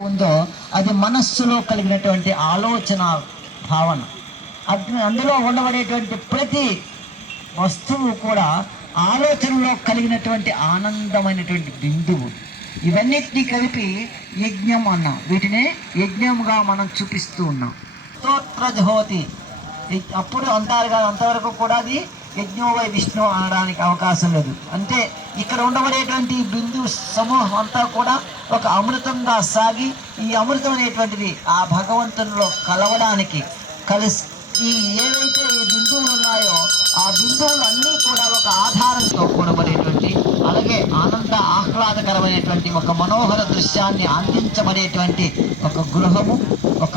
ఉందో అది మనస్సులో కలిగినటువంటి ఆలోచన భావన. అందులో ఉండబడేటువంటి ప్రతి వస్తువు కూడా ఆలోచనలో కలిగినటువంటి ఆనందమైనటువంటి బిందువు. ఇవన్నిటినీ కలిపి యజ్ఞం అన్నాం. వీటినే యజ్ఞంగా మనం చూపిస్తూ ఉన్నాం. స్తోత్రజ్యోతి అప్పుడు అంటారు కదా అంతవరకు కూడా అది యజ్ఞోవై విష్ణు అనడానికి అవకాశం లేదు. అంటే ఇక్కడ ఉండబడేటువంటి బిందు సమూహం అంతా కూడా ఒక అమృతంగా సాగి ఈ అమృతం అనేటువంటిది ఆ భగవంతునిలో కలవడానికి కలిసి ఈ ఏవైతే ఈ బిందువులు ఉన్నాయో ఆ బిందువులు అన్నీ కూడా ఒక ఆధారంతో కూడబడేటువంటి అలాగే ఆనంద ఆహ్లాదకరమైనటువంటి ఒక మనోహర దృశ్యాన్ని అందించబడేటువంటి ఒక గృహము ఒక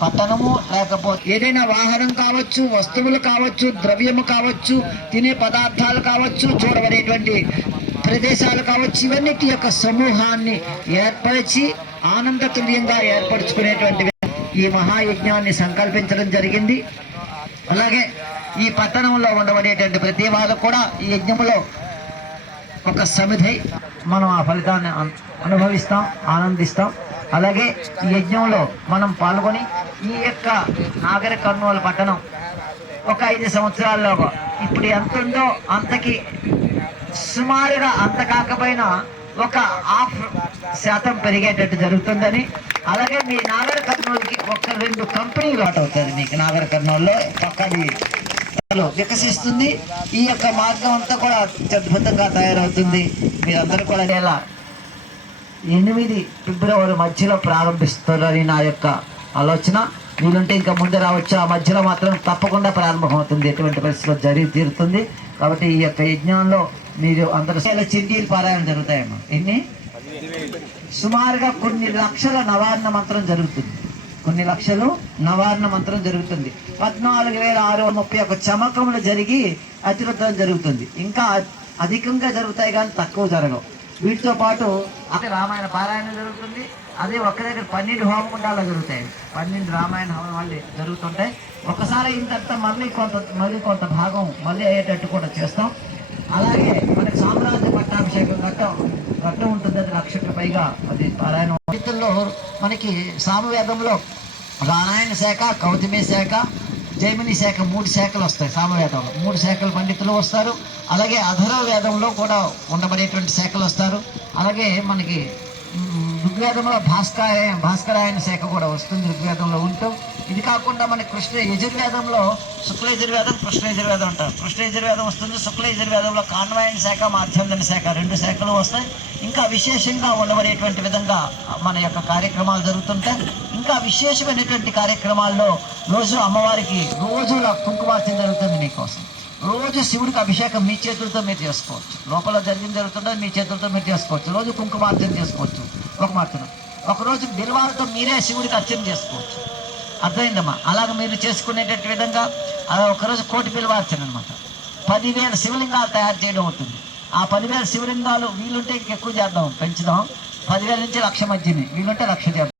పట్టణము లేకపోతే ఏదైనా వాహనం కావచ్చు వస్తువులు కావచ్చు ద్రవ్యము కావచ్చు తినే పదార్థాలు కావచ్చు చూడబడేటువంటి ప్రదేశాలు కావచ్చు ఇవన్నిటి యొక్క సమూహాన్ని ఏర్పరిచి ఆనందతుల్యంగా ఏర్పరచుకునేటువంటి ఈ మహాయజ్ఞాన్ని సంకల్పించడం జరిగింది. అలాగే ఈ పట్టణంలో ఉండబడేటువంటి ప్రతి వాళ్ళు కూడా ఈ యజ్ఞంలో ఒక సమిధై మనం ఆ ఫలితాన్ని అనుభవిస్తాం ఆనందిస్తాం. అలాగే ఈ యజ్ఞంలో మనం పాల్గొని ఈ యొక్క నాగర కర్నూలు పట్టణం ఒక ఐదు సంవత్సరాల్లో ఇప్పుడు ఎంత ఉందో అంతకి సుమారుగా అంత కాకపోయినా ఒక హాఫ్ శాతం పెరిగేటట్టు జరుగుతుందని అలాగే మీ నాగర కర్నూలుకి ఒక రెండు కంపెనీలు ఆట అవుతుంది మీకు నాగర కర్నూలులో. పక్కది వికసిస్తుంది. ఈ యొక్క మార్గం అంతా కూడా అద్భుతంగా తయారవుతుంది. మీరందరూ కూడా ఇలా ఎనిమిది ఫిబ్రవరి మధ్యలో ప్రారంభిస్తారని నా యొక్క ఆలోచన. వీలుంటే ఇంకా ముందు రావచ్చు. ఆ మధ్యలో మాత్రం తప్పకుండా ప్రారంభమవుతుంది. ఎటువంటి పరిస్థితిలో జరిగి తీరుతుంది కాబట్టి ఈ యొక్క యజ్ఞంలో మీరు అందరూ చాలా చిండీలు పారాయణ జరుగుతాయమ్మా. ఎన్ని? సుమారుగా కొన్ని లక్షల నవారణ మంత్రం జరుగుతుంది. కొన్ని లక్షలు నవారణ మంత్రం జరుగుతుంది. పద్నాలుగు వేల ఆరు వందల ముప్పై ఒక చమకములు జరిగి అతిరుద్ధం జరుగుతుంది. ఇంకా అధికంగా జరుగుతాయి కానీ తక్కువ జరగవు. వీటితో పాటు అదే రామాయణ పారాయణ జరుగుతుంది. అదే ఒక్క దగ్గర పన్నెండు హోమగుండాలు జరుగుతాయి. పన్నెండు రామాయణ హోమాలు జరుగుతుంటాయి. ఒకసారి ఇంతంత మళ్ళీ కొంత మళ్ళీ కొంత భాగం మళ్ళీ అయ్యేటట్టు కూడా చేస్తాం. అలాగే మనకి సామ్రాజ్య పట్టాభిషేకం ఘట్టం ఘట్టం ఉంటుంది అది లక్షకు పైగా అది పారాయణ. మనకి సామవేదంలో రామాయణ శాఖ కౌతమి శాఖ జైమిని శాఖ మూడు శాఖలు వస్తాయి సామవేదంలో మూడు శాఖల పండితులు వస్తారు. అలాగే అధర వేదంలో కూడా ఉండబడేటువంటి శాఖలు వస్తారు. అలాగే మనకి ఋగ్వేదంలో భాస్కరాయ భాస్కరాయన శాఖ కూడా వస్తుంది ఋగ్వేదంలో ఉంటూ. ఇది కాకుండా మన కృష్ణ యజుర్వేదంలో శుక్ల యజుర్వేదం కృష్ణ యజుర్వేదం అంటారు. కృష్ణ యజుర్వేదం వస్తుంది శుక్ల యజుర్వేదంలో కాన్వాయన శాఖ మాధ్యంధన శాఖ రెండు శాఖలు వస్తాయి. ఇంకా విశేషంగా ఉండబడేటువంటి విధంగా మన యొక్క కార్యక్రమాలు జరుగుతుంటాయి. ఇంకా విశేషమైనటువంటి కార్యక్రమాల్లో రోజు అమ్మవారికి రోజు కుంకుమార్చన జరుగుతుంది మీకోసం రోజు శివుడికి అభిషేకం మీ చేతులతో మీరు చేసుకోవచ్చు. లోపల జరిగింది జరుగుతుందో? మీ చేతులతో మీరు చేసుకోవచ్చు. రోజు కుంకుమార్చన చేసుకోవచ్చు. కుంకుమార్చన ఒకరోజు బిల్వాలతో మీరే శివుడికి అర్చన చేసుకోవచ్చు. అర్థమైందమ్మా? అలాగ మీరు చేసుకునేటట్టు విధంగా అది ఒకరోజు కోటి బిల్వార్చన అనమాట పదివేల శివలింగాలు తయారు చేయడం అవుతుంది. ఆ పదివేల శివలింగాలు వీలుంటే ఇంకెక్కువ చేద్దాం. పెంచుదాం. పదివేల నుంచి లక్ష మధ్యని. వీలుంటే లక్ష చేద్దాం.